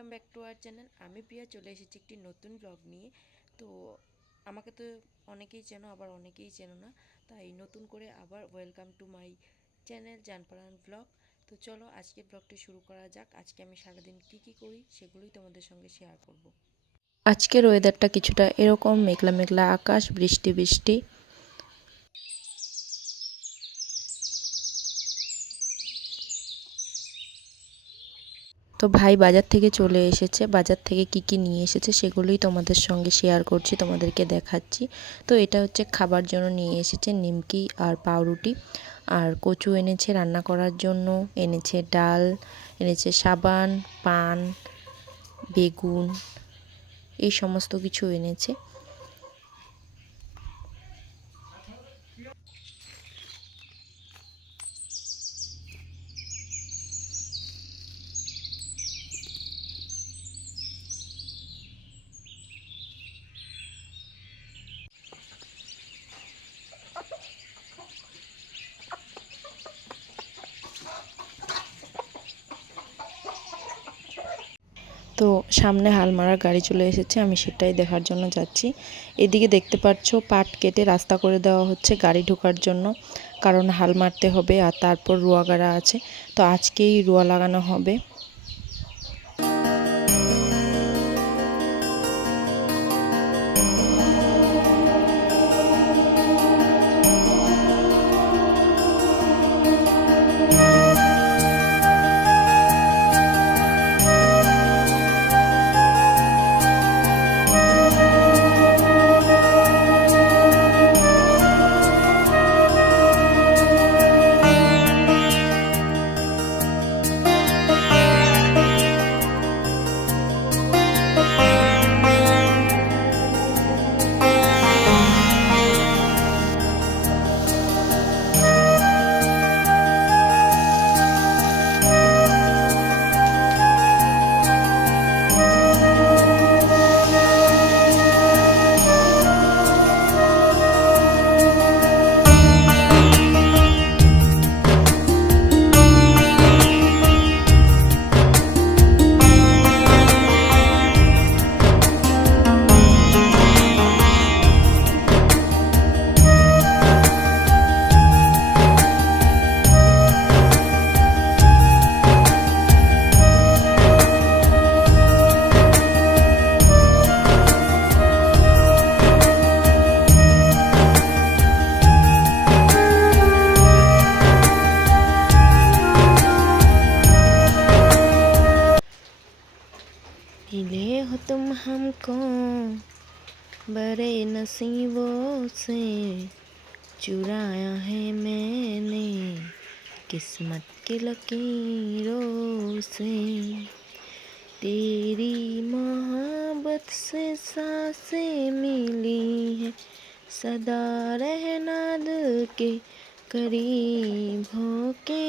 Welcome back to our channel আমি প্রিয়া চলে এসেছি একটি নতুন ব্লগ নিয়ে। তো আমাকে তো অনেকেই চেনো, আবার অনেকেই চেনো না। তাই নতুন করে আবার ওয়েলকাম টু মাই চ্যানেল জানপাড়ান ব্লগ তো চলো আজকে ব্লগটি শুরু করা যাক। আজকে আমি সারাদিন কি কি করি সেগুলোই তোমাদের সঙ্গে শেয়ার করব। আজকের ওয়েদারটা কিছুটা এরকম, মেঘলা মেঘলা আকাশ, বৃষ্টি বৃষ্টি। তো ভাই বাজার থেকে চলে এসেছে। বাজার থেকে কি কি নিয়ে এসেছে সেগুলোই তোমাদের সঙ্গে শেয়ার করছি, তোমাদেরকে দেখাচ্ছি। তো এটা হচ্ছে খাবার জন্য নিয়ে এসেছে নিমকি আর পাউরুটি। আর কচু এনেছে রান্না করার জন্য, এনেছে ডাল, এনেছে সাবান, পান, বেগুন, এই সমস্ত কিছু এনেছে। তো সামনে হাল মারার গাড়ি চলে এসেছে, আমি সেটাই দেখার জন্য যাচ্ছি। এদিকে দেখতে পাচ্ছ, পাট কেটে রাস্তা করে দেওয়া হচ্ছে গাড়ি ঢোকার জন্য, কারণ হাল মারতে হবে আর তারপর রোয়া গাড়া আছে। তো আজকেই রোয়া লাগানো হবে। हमको बड़े नसीबों से चुराया है मैंने किस्मत की लकीरों से। तेरी मोहब्बत से साँसें मिली है, सदा रहना दिल के करीब होके